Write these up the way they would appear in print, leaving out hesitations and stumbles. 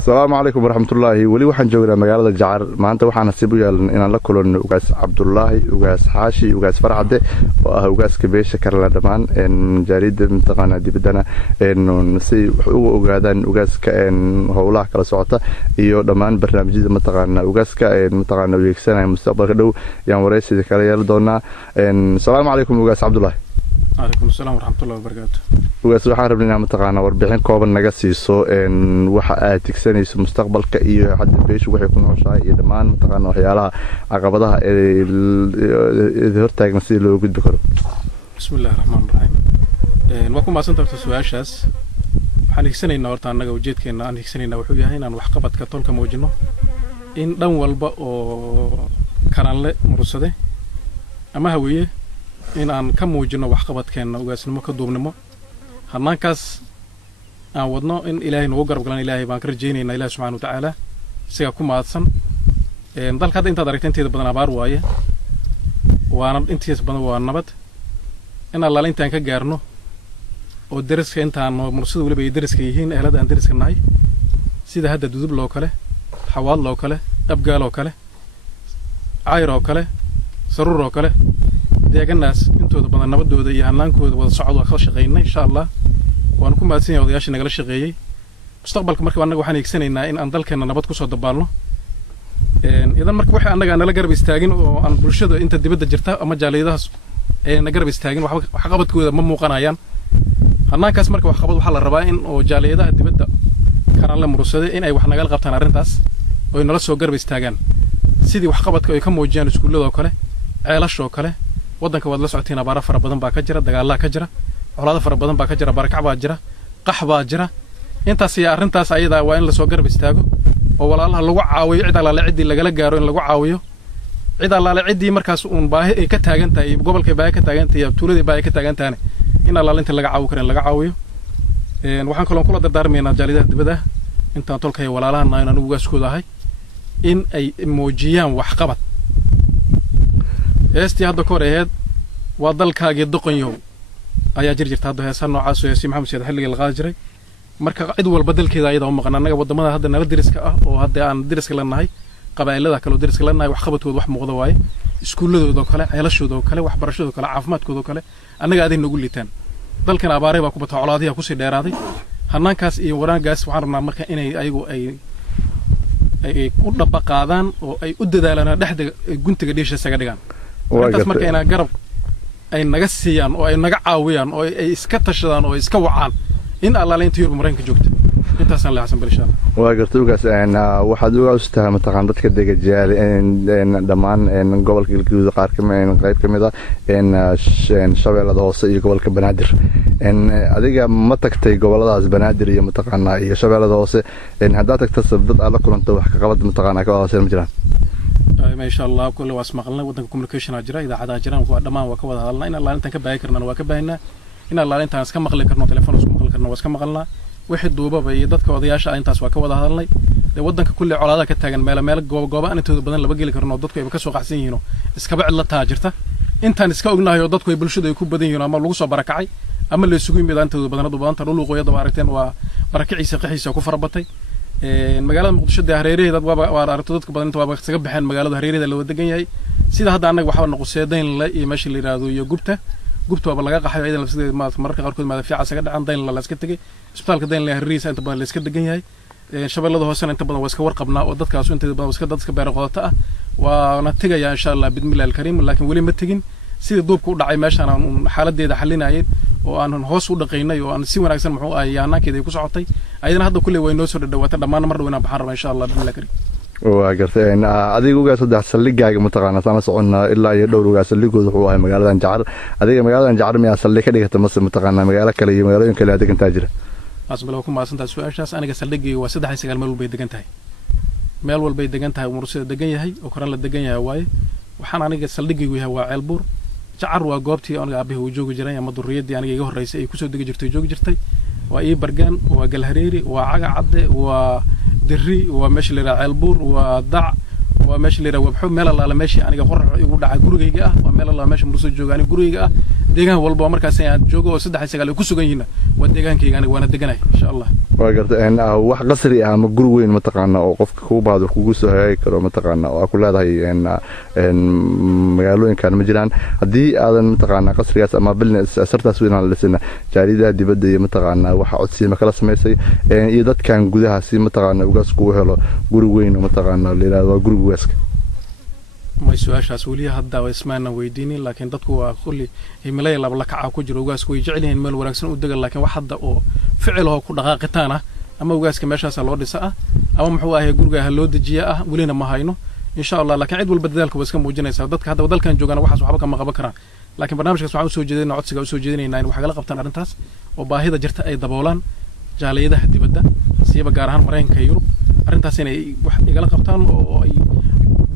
السلام عليكم ورحمة الله ولي waxaan joognaa magaalada Jacar maanta waxaan nasiib u yeelan inaan la kulanno ugaas Cabdullaahi ugaas Xaashi ugaas Farxade oo ah ugaaska beesha Karla dhamaan jaarida mintaqana dibadana si ugu ogaadaan ugaaska howlaha kala socota iyo dhamaan barnaamijyada mintaqana ugaaska mintaqana u yeegsanay mustaqbalka dhow yaan wareysiga kala yeelan doonaa السلام عليكم ugaas Cabdullaahi عليكم السلام ورحمة الله وبركاته. ugaas waxaan rabnaa mataqaana warbixin kooban naga siiso waxa aad tigsanayso mustaqbalka iyo hadda beeshu waxay ku nooshahay iyo dhamaan mataqaana waxyaalaha caqabadaha ee hortaagan si loo gudbi karo. بسم الله الرحمن الرحيم. وكم ما سنتر تسوياشاس waxaan tigsanayna horta anaga ujeedkeena aan tigsanayna wuxuu yahay inaan wax qabadka tolka muujino in dhan walba oo karanle mursade ama hawiye in aan ka muujino wax qabadkeena ugaasnimo ka duubnimo hanaankaas aan wadno in ilaahay nagu garab galan ilaahay baan ka rajaynaynaa ilaahay subxaanahu wa tacaala siga ku maadsan dalka hadda intaad aragtay inteeda badan abaar waaye waana intiisa badan waa nabad in allaala intaan ka gaarno oo deriska intaan mursada weliba ay deriska yihiin ehelada aan deriska nahay sida hadda dudub loo kale xawaad loo kale abgaal oo kale cayr oo kale saruur oo kale deegaanaas intooda badan nabadooda iyo hanaankooda wada socod waa kala shaqeynay insha Allah waan ku maadsanyahay odayaashii nagala shaqeeyay mustaqbalka marka anaga waxaan eegsanaynaa in aan dalkeena nabad ku soo dabaalno idan marka waxa anaga nala garab istaagin oo aan bulshada inta dibadda jirta ama jaaliyadahaas ee na garab istaagin wax qabadkooda ma muuqanayaan hanaankaas marka wax qabad waxa la rabaa in oo jaaliyadaha dibadda karan la mursade in ay wax nagala qabtaan arrintaas oo nala soo garab istaagaan sidii wax qabadka ay ka muujiyaan iskuulada oo kale ceelasho kale waddanka wad la socotiin abaara fara badan baa ka jira dagaal ka jira colaado fara badan baa ka jira barakac baa jira qax baa jira intaas iyo arrintaas ayada waa in la soo garab istaago oo walaalaha lagu caawiyo cid allaale cidii lagala gaaro in lagu caawiyo cid allaale cidii markaas uun baahi ay ka taagan tahay gobolka baahi ka taagan tahay tuuladii baahi ka taagan tahay in allaale inta laga caawi karo in laga caawiyo waxaan kaloo kula dardaarmaynaa jaaliyadaha dibadda intaan tolkay walaalahana inaan ugaaskooda ahay in ay muujiyaan wax qabad heestii hadda ka hor ahayd waa dalkaagii doqonyow ayaa jirta hadda heesaha noocaas oo heesii maxamed said xilliga la qaadi jiray marka cid walba dalkeeda ayada u maqan anaga wadamada hadda nala deriska ah oo hadda aan deriska la nahay qabaa'ilada kale oo deriska la nahay wax qabadkooda wax muuqda waaye iskuuladooda kale ceelashooda kale waxbarashadooda kale caafimaadkooda kale anaga aday nagu liitaan dalkan abaaray baa ku batay colaadihi ku sii dheeraaday hanaankaas iyo waraagaas waxaan rabnaa marka inay ayagu ay u dhaqaaqadaan oo ay u dadaalaan dhexda guntiga dhiisha isaga dhigaan intaas marka ina garab ay naga siiyaan oo ay naga caawiyaan oo ay iska tashadaan oo iska wacaan in allaale inta yurub mareenka joogta intaasaan la xasan bal insha Allah waa gartay ugaas waxaad uga ustaa mataqaan dadka deegajaal dhamaan gobolka Galgaduud qaar qayb kamid ah shabeellada hoose iyo gobolka Banaadir adiga ma tagtay goboladaas Banaadir iyo mataqaana iyo shabeellada hoose hadda tagtay sabab aad la kulantay wax ka qabad mataqaana ka wada ma jiraan ما شاء الله كل واسمقلنا ودنا كوميونيكيشن أجرا إذا حدا أجرا ودمان وكذا هذا إن الله أنت كباي كرنا وكباينا إن الله أنت أسكم مقلة كرنا تلفون أسكم مقلة كرنا واسكم مقلنا واحد دوبا بيدك وضياش أنت أسوا كذا هذا ودنا كل علاقة كتاجن مالك جوا أنت بدنا لبجي لكرنا ودك يبكسوا قحسين هنا إسكبع الله تاجرته أنت نسكوجنا يودك يبلشوا ده يكون بدين هنا ما لقوا بركعي أما اللي يسوقين بدأ أنت بدنا دوبا أنت رولو قيادة بارتين وبركعي سقحي سكوفر بطي magaalada muqdisho ee hareeraheeda waa aragto dadka badan inta waa isaga baxeen magaalada hareeraheeda la wada degan yahay sida hadda anaga waxa noqoseedayn la iyo meesha la yiraahdo iyo gubta waa laga qaxay ciidan lafsigeeda mararka qaarkood maada fiican saga dhacan dayn la iska tagay isbitaalka dayn la hareerihiisa inta badan la iska degan yahay shabeellada hoosena inta badan waa iska warqabnaa oo dadkaas inta badan waa iska dad iska beer qodata ah waana tagaya insha Allah bidmillahi alkarim laakiin wali ma tagin sida duubku u dhacay meeshan aan xaaladeeda xalinayeen oo aan hoos u dhaqaynay oo aan si wanaagsan muxuu ahay yaanaankeeda ku socotay ayadana hadda kulli way noo soo dhawaataa dhammaan mar dhawayna baxaan raba insha Allah bidmillahi karim waa gartay adiga uga saddex saligaaga mataqaana sana soconnaa ilaa iyo dhowr uga saligooda wuxuu ahay magaaladan Jacar adiga magaaladan Jacar miyaa salig ka dhigata mas mataqaana magaalo kale iyo magaalooyin kale aad degan taajira asbalo ku maasantaa su'aashaas aniga saligii waa 39 meel walba degan tahay meel walba degan tahay mursada degan yahay oo koran la degan yahay waaye waxaan aniga saligii yahay waa Ceelbuur Jacar waa goobtii aniga aabbahay uu joogi jiray ama durriyadii aniga iga horeysay ay ku soo degi jirtay joogi jirtay waa ii bargaan waa galhareeri waa caga cadde waa dirri waa meesha la yiraahdo Ceelbuur waa dac waa meesha la yiraahdo wabxo meel alla meesha aniga qorrax igu dhacay gurigayga ah waa meel alla meesha mursada jooga aniga gurigayga ah deegaan walba markaas aan joogo oo 3 ku sugan yihiin waa deegaankayga aniga waana deganahay insha Allah waa gartay wax qasri ah ama guri weyn ma taqaana oo qofka ku baado kugu soo hagaagi karo ma taqaana oo ku leedahay magaalooyinkan ma jiraan haddii aadan ma taqaana qasrigaas ama business asartaas weyn aan lisana jaaridaha dibadda iyo ma taqaana waxa codsiima kala sameysay iyo dadkan gudaha si ma taqaana ugaas ku helo guri weyn ma taqaana leeyahay waa guri ugaaska ما يسواشاس وليه هدا واسمعنا ويديني لكن dadku waa kulli himilay laba la kaca ku jiro ugaasku way jecel yihiin meel wanaagsan u degan laakiin wax hadda oo ficilo ku dhaqaaqitaana ama ugaaska meeshaas loo dhisaa ama muxuu ahay guriga loo dejiyaa waliina ma hayno insha Allah laakiin cid walba dadaalku waa iska muujinaysa dadka hadda dalkan joogana waxaas waxba kama qaban karaan laakiin barnaamijkaas waxaan soo jeedinaa codsiga soo jeedinayna in wax kala qabtaan arintaas oo baahida jirta ay daboolaan jaaliyadaha dibadda siiba gaar ahaan Mareykanka Yurub arintaas inay wax igala qabtaan oo ay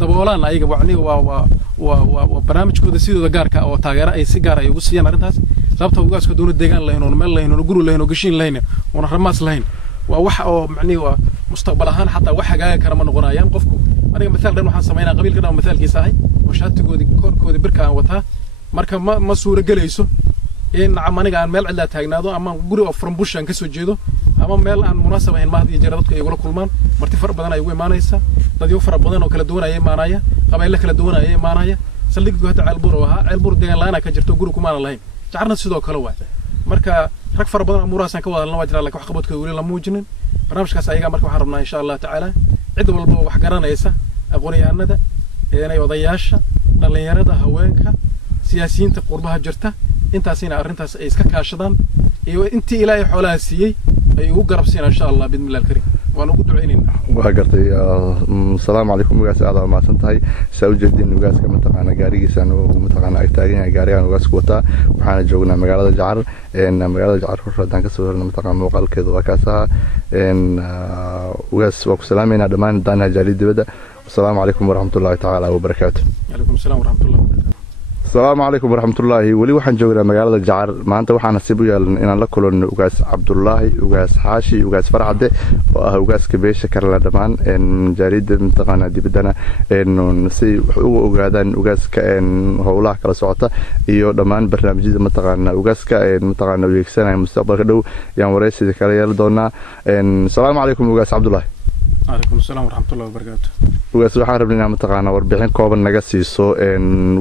daboolaan ayaga wacniga waa barnaamijkooda sidooda gaarka oo taageero ay si gaar ah ugu siiyaan arintaas sababta ugaaska dowladda deegaan lahayn oo meel lahayn oo guri lahayn oo gashin lahayn oo ramaas lahayn waa wax oo macnihi waa mustaqbal ahaan xataa wax hagaaga kara ma noqonayaan qofku aniga midaal dhan waxaan sameeynaa qabiilka dhan midaalkiisa ahay oo shaatigoodi koorkoodi birka aan wataa marka ma suura galayso in aniga aan meel cid taagnaado ama guri oo from bush aan ka soo jeedo ama meel aan munaasab ahayn maahdi jeer dadku ay wala kulmaan marti far badan ay ugu imaanaysa dad iyo far badan oo kala duwan ay imaanaya qabayl kala duwan ay imaanaya saldhigu hada ceelbur deegaan laana ka jirto guri kuma lahayn jaarna sidoo kale waa marka rag far badan amuraasaan ka wada lama jira laakiin wax qabadkooda wali la muujinin barnaamijkaas ayaga marka waxaan rabnaa insha Allah tacaala cid walba wax garanaysa aqoon-yahanada inay odayaasha dhalinyarada haweenka siyaasiyiinta qurbaha jirta intaasina arintaas ay iska kaashadaan iyo intii ilaahay xoolaha siiyay ay ugu garabsiinaa insha Allah bidmillaahil kariim waan ugu duceynaynaa waa gartay assalaamu calaykum ugaas aad ma santahay saa u jeedin ugaaska ma taqaana gaarigiisa oo ma taqaana ay taagan yahay gaarigan ugaas ku wata waxaana joognaa magaalada Jacar magaalada Jacar hortaan ka soo horna ma taqaana muuqaalkeedu waa kaasa ugaas waa ku salaameynaa dhammaan daanaha jaaliyada dibadda assalaamu calaykum waraxmatullaahi tacaala wabarakaatuh alaykum asalaam waraxmatullaahi wabarakaatuh السلام عليكم ورحمة الله ولي وحن جوجنا مجال الجعر ما أنت وحنا سيبوا يلا إن الله كلون وجاس عبد الله وجاس حاشي وجاس فرعدة وجاس كبيش كرلا دمان إن جريد متقنا دي بدنا إنه نسي وجادن وجاس كأن هؤلاء كلا صعطة يو دمان برنامج متقنا وجاس كأن متقنا ويكسنا المستقبل كده يعني ورئيس ذكرى يلدونا إن السلام عليكم وجاس عبد الله عليكم السلام ورحمة الله وبركاته وجاس waxaan rabnaa mataqaana warbixin kooban naga siiso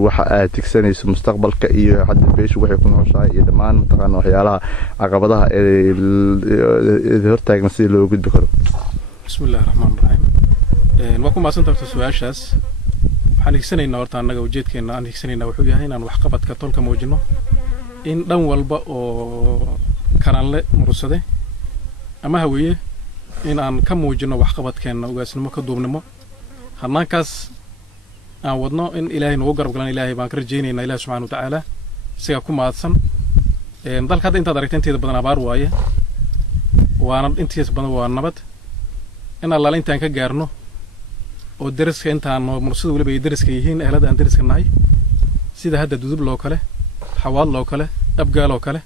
waxa aad tigsanayso mustaqbalka iyo hadda beeshu waxay ku nooshahay iyo dhamaan mataqaana waxyaalaha caqabadaha ee hortaagna si loo gudbi karo bismillaahir rahmaanir rahiim waa ku maasantahay su'aashaas waxaan higsanaynaa horta annaga ujeedkeena aan higsanaynaa wuxuu yahay inaan wax qabadka tolka muujino in dhan walba oo karanle mursade ama hawiye in aan ka muujino wax qabadkeena ugaasnimo ka duubnimo hanaankaas aan wadno in ilaahay nagu garab galan ilaahay baan ka rajaynaynaa ilaahay subxaanahu wa tacaala siga ku maadsan dalka hadda intaad aragtay inteeda badan abaar waaye waana intiisa badan waa nabad in allaala intaan ka gaarno oo dariska intaan mursada waliba ay dariska yihiin ehelada aan dariska nahay sida hadda dudub loo kale xawaad loo kale abgaal oo kale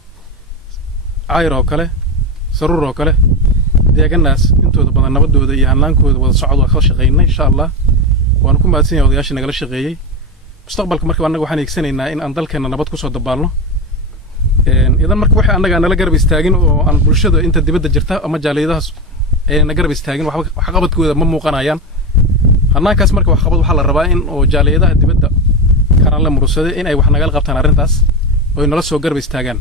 cayr oo kale saruur oo kale deeganaas intooda badan nabadooda iyo hanaankooda wada socod waa ka shaqeynaa insha Allah waan ku maadsan yahay odayaasha nagala shaqeeyay mustaqbalka marka anaga waxaan eegsanaynaa in aan dalkeena nabad ku soo dabaalno idan marka waxa anaga nala garab istaagin oo aan bulshada inta dibadda jirta ama jaaliyadahaas ay na garab istaagin wax qabadkooda ma muuqanayaan hanaankaas marka wax qabad waxa la rabaa in oo jaaliyadaha dibadda karan la mursade in ay wax nagala qabtaan arintaas oo ay nala soo garab istaagaan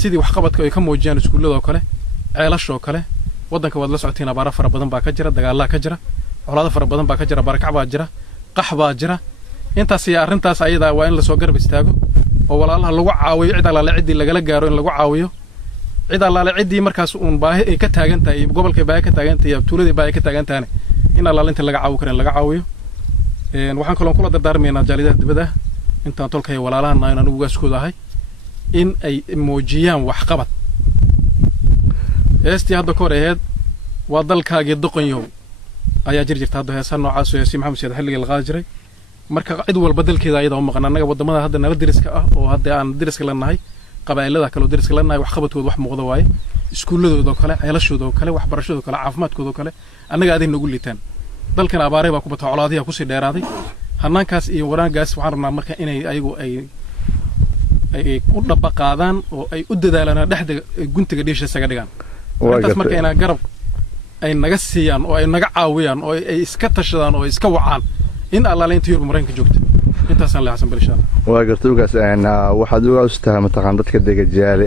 sidii wax qabadka ay ka muujiyaan iskuullada kale ceelasho kale waddanka wad la socotiin abaara fara badan baa ka jira dagaallada ka jira colaado fara badan baa ka jira barakac baa jira qax baa jira intaas iyo arintaas ayada waa in la soo garab istaago oo walaalaha lagu caawiyo cid allaale cidii lagala gaaro in lagu caawiyo cid allaale cidii markaas uun baahi ay ka taagan tahay gobolka baahi ka taagan tahay tuulada baahi ka taagan tahay in allaale inta laga caawiyo karin laga caawiyo waxaan kaloo kula dardaarmaynaa jaaliyadaha dibadda intaan tolkay walaalahan aan anigu ugaaskooda ahay in ay muujiyaan wax qabad heestii hadda kor aheed waa dalkaagii doqonyow ayaa jirta hadda heesan noocaas oo heesii maxamed said xilliga la qaadi jiray marka cid walba dalkeeda ayada u maqan anaga wadamada hadda nala diriska ah oo hadda aan diriska la nahay qabaa'ilada kale oo diriska la nahay wax qabadkooda wax muuqda waaye iskuuladooda kale ceelashooda kale waxbarashadooda kale caafimaadkooda kale anaga aad nagu liitaan dalkan abaarey baa ku bata colaadiya ku sii dheeraaday hanaankaas iyo waraangaas waxaan rabnaa marka inay ayagu ay ay u dhaqaaqadaan oo ay u dadaalaan dhaxda guntiga dhiisha isaga dhigaan intaas marka ina garab ay naga siiyaan oo ay naga caawiyaan oo ay iska tashadaan oo iska wacaan in alla leeynta Yurub Mareykanka joogta intaas aan leexsan bil insha Allah waa gartay ugaas waxaad uga ustaa mataqaan dadka degajaal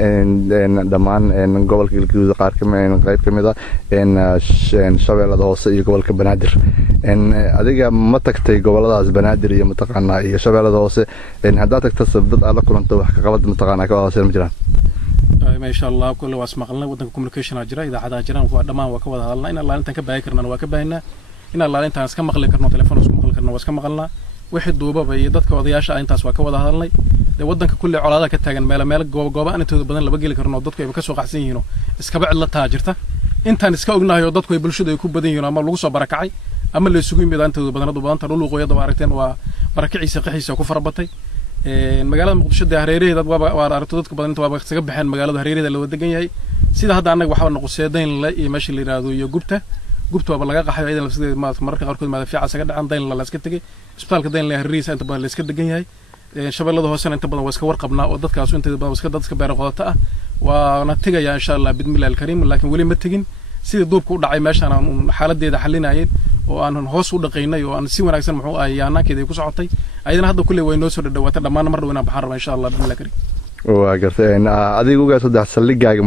dhamaan gobolka Galgaduud qaar qayb kamid ah shabeellada hoose iyo gobolka Banaadir adiga ma tagtay goboladaas Banaadir iyo mataqaan iyo shabeellada hoose hadda tagtay dad ala kulanta wax ka qabad mataqaan ka hoose ma jiraan ما شاء الله كل واسمع قلنا ودنا كوميونيكيشن أجرا إذا حدا أجرا ودمان وكذا هلا إن الله أنت كباي كرنا وكباينا إن الله أنت ناس كم مغلق كرنا تلفون وسكم مغلق كرنا وسكم مغلنا واحد دوبا بيدت كوضياش أنت سوا كذا هلا ودنا كل علاقة كتاجن مال جواب أنا تود بدنا لبجي لكرنا ودت كي بكسو قحسينه إسكبع الله تاجرته أنت نسكوا قلنا يودت كي بلشوا يكون بدين أما لوجس بركعي أما اللي سوين بدأ أنت بدنا دوبان ترولو قوية دوارتين وبركعي سقحي سكوفر بطي magaalada Muqdisho hareeraheeda waa aragtidadka badan inta waa isaga baxeen magaalada hareeraheeda la wada ganyahay sida hadda anaga waxa noqoseedayn la iyo meeshii la yiraahdo iyo gubta waa laga qaxay aydan lafsigeeda mararka qaarkood maada fiican saga dhacan dayn la iska tagay isbitaalka dayn la hareerihiisa inta badan la iska degan yahay shabeellada hoosena inta badan waa iska warqabnaa oo dadkaas inta badan iska dadka beer qodata ah waana tagaya insha Allah bidmillahi alkarim laakiin wali ma tagin sida duubku u dhacay meeshan aan xaaladeeda xalinayeen oo aan hoos u dhaqaynay oo aan si wanaagsan muxuu ayaanakeeda ku socotay ayadana hadda kulli way noo soo dhawaatay dhamaan mar dhawaan baxaan insha Allah bidmillahi alkarim waa gartay adigu uga saddex saldhigaaga